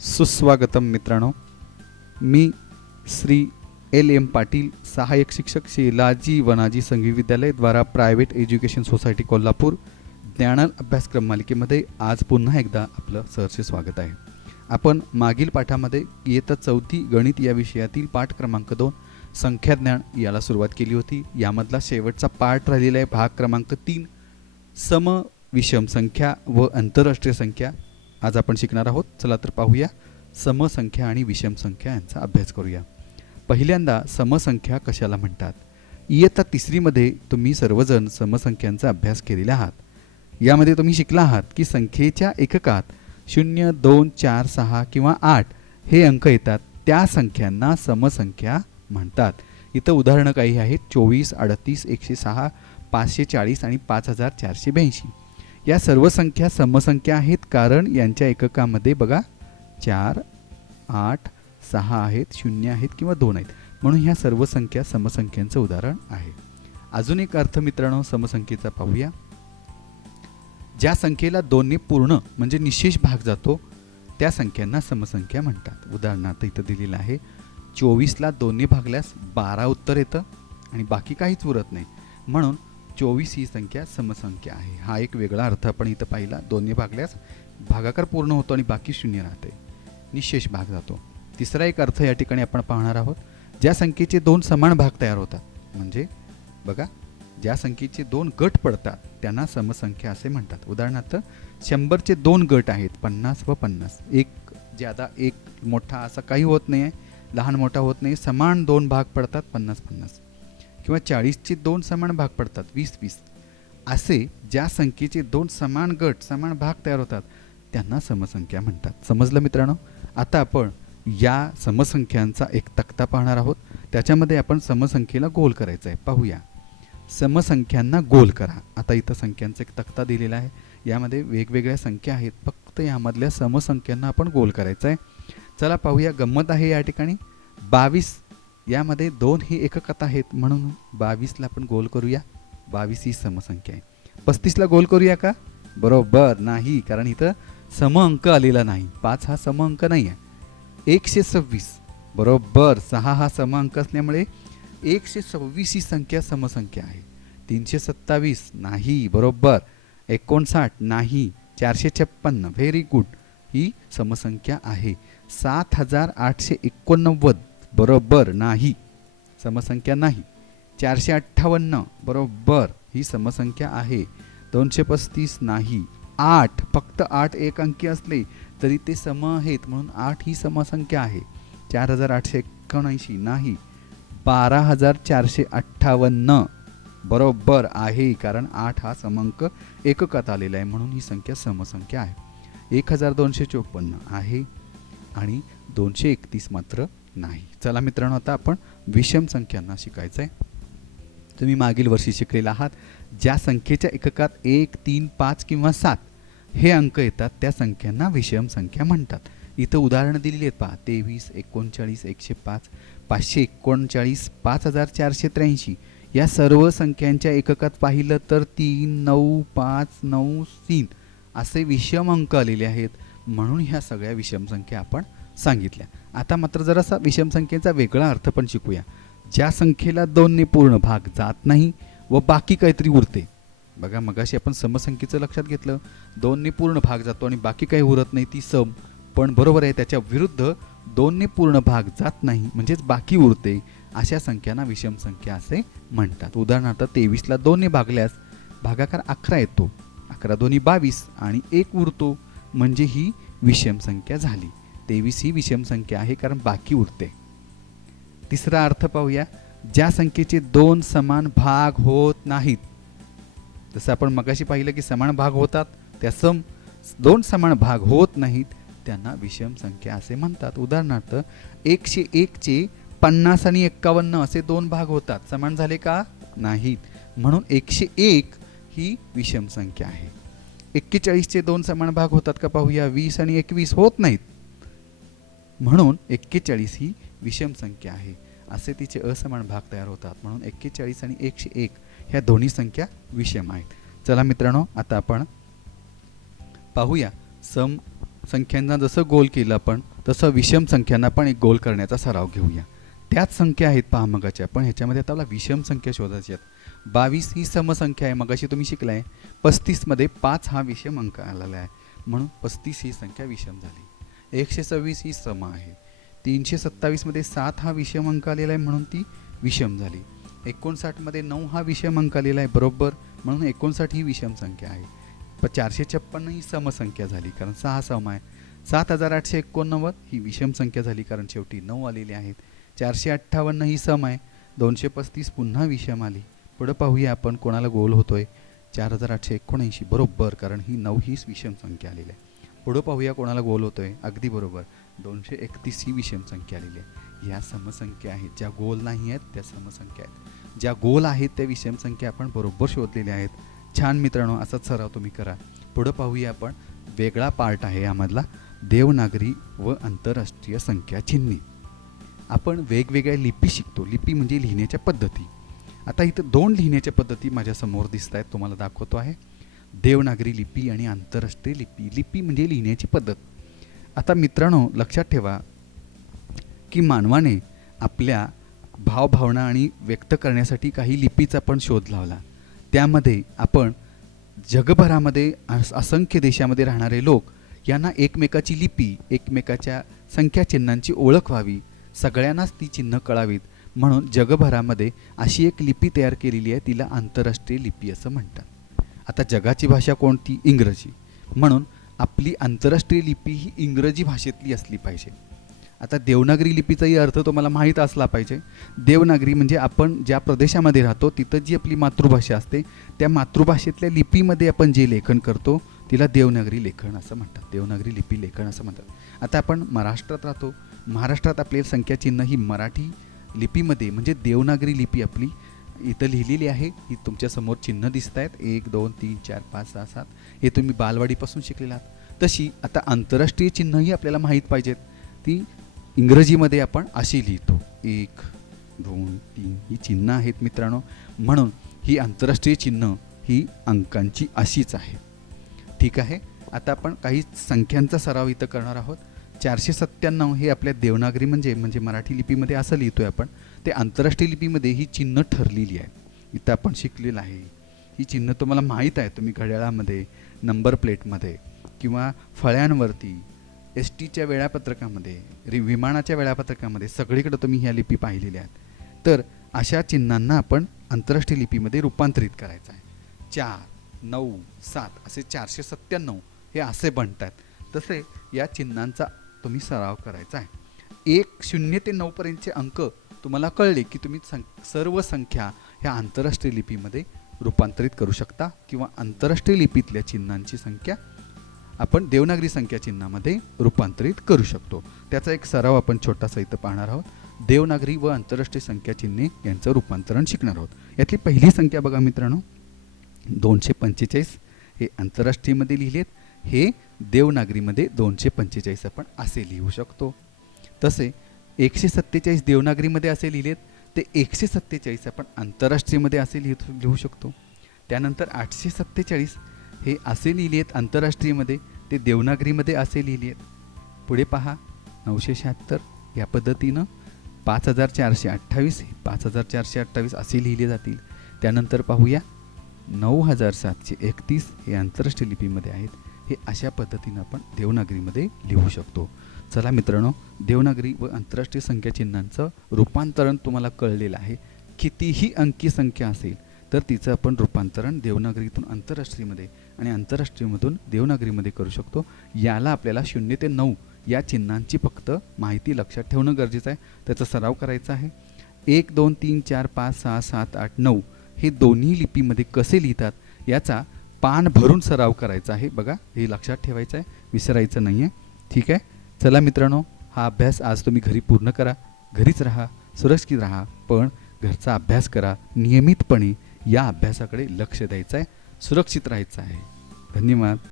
सुस्वागतम मित्रांनो, मी श्री LM पाटील, सहाय्यक शिक्षक शेलाजी वनाजी संघी विद्यालय द्वारा प्रायव्हेट एज्युकेशन सोसायटी कोल्हापूर ज्ञानन अभ्यासक्रम मालिकेमध्ये आज पुन्हा एकदा आपलं सहर्ष स्वागत आहे. आपण मागील पाठामध्ये इयत्ता 4थी गणित या विषयातील पाठ क्रमांक 2 संख्याज्ञान याला सुरुवात केली होती. यामधला शेवटचा पाठ राहिलेला आहे भाग क्रमांक 3 सम विषम संख्या व आंतरराष्ट्रीय संख्या. आज आपण शिकणार आहोत. चला तर पाहूया समसंख्या आणि विषम संख्या यांचा अभ्यास करूया. पहिल्यांदा समसंख्या कशाला म्हणतात. इयत्ता 3री मध्ये तुम्ही सर्वजण समसंख्यांचा अभ्यास केलेला आहात. यामध्ये तुम्ही शिकला आहात की संख्येच्या एककात 0, 2, 4, 6 किंवा 8 हे अंक येतात त्या संख्यांना समसंख्या म्हणतात. इथं उदाहरणं काही आहेत 24, 38, 106, 540 आणि 5482. या सर्व संख्या समसंख्या आहेत कारण यांच्या एककामध्ये बघा 4, 8, 6 आहेत, 0 आहेत किंवा 2 आहेत, म्हणून ह्या सर्व संख्या समसंख्यांचं उदाहरण आहे. अजून एक अर्थ मित्रांनो समसंख्येचा पाहूया. ज्या संख्येला 2 ने पूर्ण म्हणजे निशेष भाग जातो त्या संख्यांना समसंख्या म्हणतात. उदाहरणार्थ इथं दिलेलं आहे 24ला 2 ने भागल्यास 12 उत्तर येतं आणि बाकी काहीच उरत नाही, म्हणून 24 ही संख्या समसंख्या आहे. हा एक वेगळा अर्थ आपण इथं पाहिला. 2 ने भागल्यास भागाकार पूर्ण होतो आणि बाकी 0 राहते, निशेष भाग जातो. तिसरा एक अर्थ या ठिकाणी आपण पाहणार आहोत. ज्या संख्येचे 2 समान भाग तयार होतात, म्हणजे बघा ज्या संख्येचे 2 गट पडतात त्यांना समसंख्या असे म्हणतात. उदाहरणार्थ 100चे 2 गट आहेत 50 व 50. एक ज्यादा एक मोठा असा काही होत नाही आहे, लहान मोठा होत नाही, समान 2 भाग पडतात 50-50. किंवा 40चे 2 समान भाग पडतात 20-20. असे ज्या संख्येचे 2 समान गट समान भाग तयार होतात त्यांना समसंख्या म्हणतात. समजलं मित्रांनो. आता आपण या समसंख्यांचा एक तक्ता पाहणार आहोत. त्याच्यामध्ये आपण समसंख्येला गोल करायचं आहे. पाहूया. समसंख्यांना गोल करा. आता इथं संख्यांचा एक तक्ता दिलेला आहे. यामध्ये वेगवेगळ्या संख्या आहेत, फक्त यामधल्या समसंख्यांना आपण गोल करायचं आहे. चला पाहूया. गंमत आहे या ठिकाणी 22 यामध्ये 2 ही एककात आहेत, म्हणून 22ला आपण गोल करूया. 22 ही समसंख्या आहे. 35ला गोल करूया का? बरोबर नाही, कारण इथं सम अंक आलेला नाही. 5 हा सम अंक नाही आहे. 126 बरोबर. 6 हा सम अंक असल्यामुळे 126 ही संख्या समसंख्या आहे. 327 नाही, बरोबर. 59 नाही. 456 व्हेरी गुड, ही समसंख्या आहे. 7889 बरोबर नाही, समसंख्या नाही. 458 बरोबर, ही समसंख्या आहे. 235 नाही. 8 फक्त 8 एक अंकी असले तरी ते सम आहेत, म्हणून 8 ही समसंख्या आहे. 4879 नाही. 12458 बरोबर आहे, कारण 8 हा समांक एककात आलेला आहे, म्हणून ही संख्या समसंख्या आहे. 1254 आहे आणि 231 मात्र नाही. चला मित्रांनो, आता आपण विषम संख्यांना शिकायचं आहे. तुम्ही मागील वर्षी शिकलेला आहात. ज्या संख्येच्या एककात 1, 3, 5 किंवा 7 हे अंक येतात त्या संख्यांना विषम संख्या म्हणतात. इथं उदाहरणं दिलेली आहेत पहा. 23, 39, 105, 539, 5483. या सर्व संख्यांच्या एककात पाहिलं तर 3, 9, 5, 9, 3 असे विषम अंक आलेले आहेत, म्हणून ह्या सगळ्या विषम संख्या आपण सांगितल्या. आता मात्र जरासा विषम संख्येचा वेगळा अर्थ पण शिकूया. ज्या संख्येला 2 ने पूर्ण भाग जात नाही व बाकी काहीतरी उरते. बघा मगाशी आपण समसंख्येचं लक्षात घेतलं, 2 ने पूर्ण भाग जातो आणि बाकी काही उरत नाही, ती सम. पण बरोबर आहे, त्याच्या विरुद्ध 2 ने पूर्ण भाग जात नाही म्हणजेच बाकी उरते, अशा संख्यांना विषम संख्या असे म्हणतात. उदाहरणार्थ 23ला 2 ने भागल्यास भागाकार 11 येतो. 11 दोन्ही 22 आणि 1 उरतो, म्हणजे ही विषम संख्या झाली. 23 ही विषम संख्या आहे कारण बाकी उरते. तिसरा अर्थ पाहूया. ज्या संख्येचे 2 समान भाग होत नाहीत. जसं आपण मगाशी पाहिलं की समान भाग होतात, त्या 2 समान भाग होत नाहीत त्यांना विषम संख्या असे म्हणतात. उदाहरणार्थ 101 चे 50 आणि 51 असे 2 भाग होतात, समान झाले का? नाहीत, म्हणून 101 ही विषम संख्या आहे. 41 चे 2 समान भाग होतात का पाहूया. 20 आणि 21 होत नाहीत, म्हणून 41 ही विषम संख्या आहे. असे तिचे असमान भाग तयार होतात. म्हणून 41 आणि 101 ह्या दोन्ही संख्या विषम आहेत. चला मित्रांनो, आता आपण पाहूया सम संख्यांना जसं गोल केलं आपण तसं विषम संख्यांना पण एक गोल करण्याचा सराव घेऊया. त्याच संख्या आहेत पहा मगाच्या, पण ह्याच्यामध्ये आता आपल्याला विषम संख्या शोधायची आहेत. 22 ही समसंख्या आहे, मगाशी तुम्ही शिकलाय. 35 मध्ये 5 हा विषम अंक आलेला आहे, म्हणून 35 ही संख्या विषम झाली. 126 ही सम आहे. 327 मध्ये 7 हा विषम अंक आलेला आहे, म्हणून ती विषम झाली. 59 मध्ये 9 हा विषम अंक आलेला आहे, बरोबर, म्हणून 59 ही विषम संख्या आहे. 456 ही समसंख्या झाली, कारण 6 सम आहे. 7889 ही विषम संख्या झाली, कारण शेवटी 9 आलेले आहेत. 458 ही सम आहे. 235 पुन्हा विषम आली. पुढे पाहूया आपण कोणाला गोल होतोय. 4879 बरोबर, कारण ही 9 ही विषम संख्या आलेली आहे. पुढे पाहूया कोणाला गोल होतोय. अगदी बरोबर, 231 ही विषम संख्या आलेली आहे. या समसंख्या आहेत. ज्या गोल नाही आहेत त्या समसंख्या आहेत. ज्या गोल आहेत त्या विषम संख्या आपण बरोबर शोधलेल्या आहेत. छान मित्रांनो, असाच सराव तुम्ही करा. पुढे पाहूया आपण वेगळा पार्ट आहे यामधला, देवनागरी व आंतरराष्ट्रीय संख्या चिन्हे. आपण वेगवेगळ्या लिपी शिकतो. लिपी म्हणजे लिहिण्याच्या पद्धती. आता इथं 2 लिहिण्याच्या पद्धती माझ्या समोर दिसत आहेत, तुम्हाला दाखवतो आहे. देवनागरी लिपी आणि आंतरराष्ट्रीय लिपी. लिपी म्हणजे लिहिण्याची पद्धत. आता मित्रांनो, लक्षात ठेवा की मानवाने आपल्या भावभावना आणि व्यक्त करण्यासाठी काही लिपीचा पण शोध लावला. त्यामध्ये आपण जगभरामध्ये असंख्य देशामध्ये राहणारे लोक यांना एकमेकाची लिपी, एकमेकाच्या संख्या चिन्हांची ओळख व्हावी, सगळ्यांनाच ती चिन्ह कळावीत, म्हणून जगभरामध्ये अशी एक लिपी तयार केलेली आहे. तिला आंतरराष्ट्रीय लिपी असं म्हणतात. आता जगाची भाषा कोणती? इंग्रजी. म्हणून आपली आंतरराष्ट्रीय लिपी ही इंग्रजी भाषेतली असली पाहिजे. आता देवनागरी लिपीचाही अर्थ तुम्हाला माहीत असला पाहिजे. देवनागरी म्हणजे आपण ज्या प्रदेशामध्ये राहतो तिथं जी आपली मातृभाषा असते त्या मातृभाषेतल्या लिपीमध्ये आपण जे लेखन करतो तिला देवनागरी लेखन असं म्हणतात. देवनागरी लिपी लेखन असं म्हणतात. आता आपण महाराष्ट्रात राहतो. महाराष्ट्रात आपली संख्या चिन्ह ही मराठी लिपीमध्ये म्हणजे देवनागरी लिपी आपली इथं लिहिलेली आहे. ही तुमच्या समोर चिन्ह दिसत आहेत, 1 2 3 4 5 6 7. हे तुम्ही बालवाडीपासून शिकलेला आहात. तशी आता आंतरराष्ट्रीय चिन्हही आपल्याला माहीत पाहिजेत. ती इंग्रजीमध्ये आपण अशी लिहितो, 1 2 3 ही चिन्ह आहेत मित्रांनो. म्हणून ही आंतरराष्ट्रीय चिन्ह ही अंकांची अशीच आहे. ठीक आहे. आता आपण काही संख्यांचा सराव इथं करणार आहोत. 497 हे आपल्या देवनागरी म्हणजे मराठी लिपीमध्ये असं लिहितोय आपण. ते आंतरराष्ट्रीय लिपीमध्ये ही चिन्ह ठरलेली आहे. इथं आपण शिकलेलं आहे. ही चिन्ह तुम्हाला माहीत आहे. तुम्ही घड्याळामध्ये, नंबर प्लेटमध्ये किंवा फळ्यांवरती, एस टीच्या वेळापत्रकामध्ये, विमानाच्या वेळापत्रकामध्ये सगळीकडे तुम्ही ह्या लिपी पाहिलेल्या आहेत. तर अशा चिन्हांना आपण आंतरराष्ट्रीय लिपीमध्ये रूपांतरित करायचं आहे. 4 9 7 असे 497 हे असे बनतात. तसे या चिन्हांचा तुम्ही सराव करायचा आहे. 1 0 ते 9 पर्यंतचे अंक तुम्हाला कळले की तुम्ही सर्व संख्या ह्या आंतरराष्ट्रीय लिपीमध्ये रूपांतरित करू शकता किंवा आंतरराष्ट्रीय लिपीतल्या चिन्हांची संख्या आपण देवनागरी संख्या चिन्हामध्ये रूपांतरित करू शकतो. त्याचा एक सराव आपण छोटासा इथं पाहणार आहोत. देवनागरी व आंतरराष्ट्रीय संख्या चिन्हे यांचं रूपांतरण शिकणार आहोत. यातली पहिली संख्या बघा मित्रांनो, 245 हे आंतरराष्ट्रीयमध्ये लिहिलेत. हे देवनागरीमध्ये 245 आपण असे लिहू शकतो. तसे 147 देवनागरीमध्ये असे लिहिलेत, ते 147 आपण आंतरराष्ट्रीयमध्ये असे लिहू शकतो. त्यानंतर 847 हे असे लिहिलेत आंतरराष्ट्रीयमध्ये, ते देवनागरीमध्ये असे लिहिलेत. पुढे पहा 976 या पद्धतीनं. 5428 हे 5428 असे लिहिले जातील. त्यानंतर पाहूया 9731 हे आंतरराष्ट्रीय लिपीमध्ये आहेत. हे अशा पद्धतीनं आपण देवनागरीमध्ये लिहू शकतो. चला मित्रांनो, देवनागरी व आंतरराष्ट्रीय संख्या चिन्हांचं रूपांतरण तुम्हाला कळलेलं आहे. कितीही अंकी संख्या असेल तर तिचं आपण रूपांतरण देवनागरीतून आंतरराष्ट्रीयमध्ये आणि आंतरराष्ट्रीयमधून देवनागरीमध्ये करू शकतो. याला आपल्याला 0 ते 9 या चिन्हांची फक्त माहिती लक्षात ठेवणं गरजेचं आहे. त्याचा सराव करायचा आहे. 1 2 3 4 5 6 7 8 9 हे दोन्ही लिपीमध्ये कसे लिहितात याचा पान भरून सराव करायचा आहे. बघा, हे लक्षात ठेवायचं आहे, विसरायचं नाही आहे. ठीक आहे. चला मित्रांनो, हा अभ्यास आज तुम्ही घरी पूर्ण करा. घरीच राहा, सुरक्षित राहा, पण घरचा अभ्यास करा. नियमितपणे या अभ्यासाकडे लक्ष द्यायचं आहे, सुरक्षित राहायचं आहे. धन्यवाद.